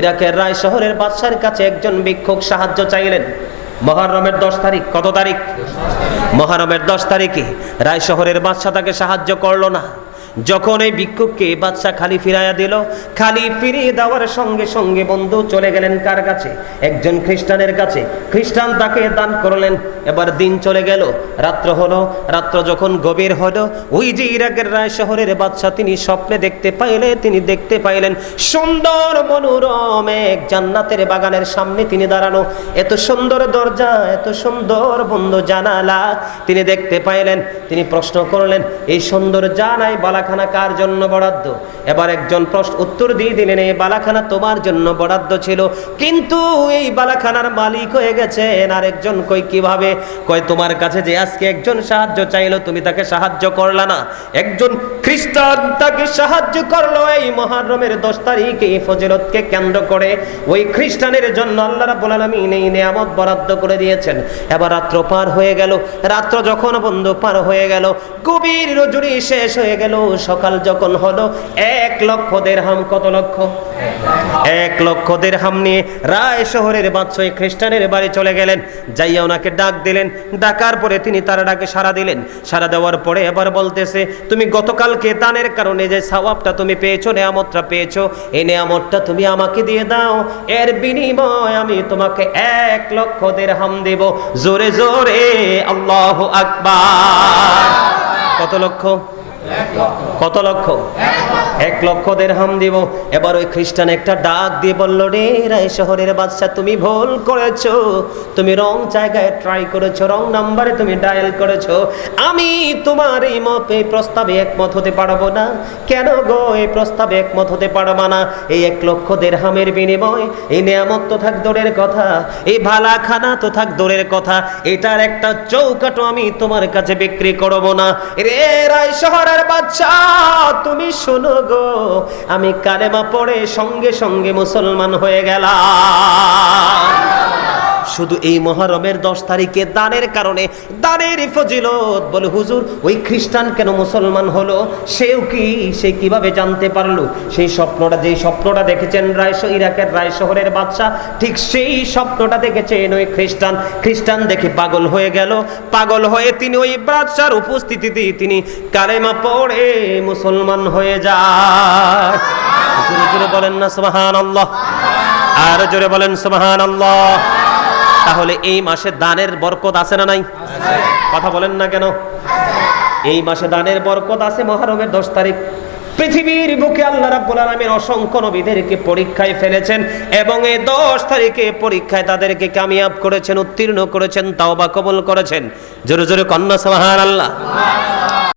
ইরাকের রায় শহরের বাদশার কাছে একজন ভিক্ষুক সাহায্য চাইলেন। মুহররমের 10 তারিখ, কত তারিখ? মুহররমের 10 তারিখে রায় শহরের বাদশা তাকে সাহায্য করলো না। যখন এই ভিক্ষুককে বাদশা খালি ফিরাইয়া দিল, খালি ফিরিয়ে দেওয়ার সঙ্গে সঙ্গে বন্ধু চলে গেলেন কার কাছে? একজন খ্রিস্টানের কাছে। খ্রিস্টান তাকে দান করলেন। এবার দিন চলে গেল, রাত্র হলো। রাত্র যখন গভীর হলো, ওই যে ইরাকের রায় শহরের বাদশা তিনি স্বপ্নে দেখতে পাইলেন সুন্দর মনোরম এক জান্নাতের বাগানের সামনে তিনি দাঁড়ানো। এত সুন্দর দরজা, এত সুন্দর বন্ধু জানালা তিনি দেখতে পাইলেন। তিনি প্রশ্ন করলেন, এই সুন্দর জানাই বালাখানা কার জন্য বরাদ্দ? এবার একজন প্রশ্ন উত্তর দিয়ে দিলেন, এই বালাখানা তোমার জন্য বরাদ্দ ছিল, কিন্তু এই বালাখানার মালিক হয়ে গেছেন আরেকজন। কই কিভাবে? কয় তোমার কাছে যে আজকে একজন সাহায্য চাইলো, তুমি তাকে সাহায্য করলা না। একজন খ্রিস্টান তাকে সাহায্য করলো এই মুহররমের 10 তারিখে, এই ফজিলতকে কেন্দ্র করে ওই খ্রিস্টানের জন্য আল্লাহ রাব্বুল আলামিন এই নিয়ামত বরাদ্দ করে দিয়েছেন। এবার রাত্র পার হয়ে গেল। রাত্র যখন বন্ধু পার হয়ে গেল, গভীর রজনী শেষ হয়ে গেল, সকাল যখন হলো, 1 লক্ষ দিরহাম। কত লক্ষ? 1 লক্ষ দিরহাম নিয়ে রায় শহরের বাদশা খ্রিস্টানের বাড়ি চলে গেলেন। যাইয়া ওনাকে ডাক দিলেন। ডাকার পরে তিনি তার ডাকে সাড়া দিলেন। সাড়া দেওয়ার পরে এবার বলতেছে, তুমি গতকালকে দানের কারণে যে সওয়াবটা তুমি পেয়েছো, নিয়ামতটা পেয়েছো, এই নিয়ামতটা তুমি আমাকে দিয়ে দাও। এর বিনিময় আমি তোমাকে 1 লক্ষ দিরহাম দেব। জোরে জোরে আল্লাহু আকবার। কত লক্ষ? কত লক্ষ? 1 লক্ষ দিরহাম দিব। এবার ওই খ্রিস্টান একটা ডাক দিয়ে বলল, রে রায় শহরের বাদশা, তুমি ভুল করেছো, তুমি রং জায়গায় ট্রাই করেছো, রং নাম্বারে তুমি ডায়াল করেছো। আমি তোমার এই প্রস্তাবে একমত হতে পারবো না। কেন গো এই প্রস্তাবে একমত হতে পারবো না? এই 1 লক্ষ দিরহামের বিনিময় এই নিয়ামত তো থাক দূরের কথা, এই ভালাখানা তো থাক দূরের কথা, এটার একটা চৌকাটো আমি তোমার কাছে বিক্রি করবো না। রে রায় শহরের বাদশা, তুমি শোনো গো, আমি কালেমা পড়ে সঙ্গে সঙ্গে মুসলমান হয়ে গেলাম। শুধু এই মুহররমের 10 তারিখে দানের কারণে, দানের ফজিলত। বলে হুজুর, ওই খ্রিস্টান কেন মুসলমান হলো? সে কিভাবে জানতে পারলো? সেই স্বপ্নটা, যেই স্বপ্নটা দেখেছেন ইরাকের রায় শহরের বাদশা, ঠিক সেই স্বপ্নটা দেখেছেন ওই খ্রিস্টান। খ্রিস্টান দেখে পাগল হয়ে গেল। পাগল হয়ে তিনি ওই বাদশার উপস্থিতিতে তিনি কালেমা পড়ে মুসলমান হয়ে যায়। জোরে জোরে বলেন না সুবহানাল্লাহ। আর জোরে বলেন সুবহানাল্লাহ। তাহলে এই মাসে দানের বরকত আছে না নাই? কথা বলেন না কেন? এই মাসে দানের বরকত আছে। মুহররমের 10 তারিখ পৃথিবীর বুকে আল্লাহ রাব্বুল আলামিন অসংখ্য নবীদেরকে পরীক্ষায় ফেলেছেন এবং এই 10 তারিখে পরীক্ষায় তাদেরকে কামিয়াব করেছেন, উত্তীর্ণ করেছেন, তাওবা কবুল করেছেন। জোরে জোরে কন্যা সুবহানাল্লাহ।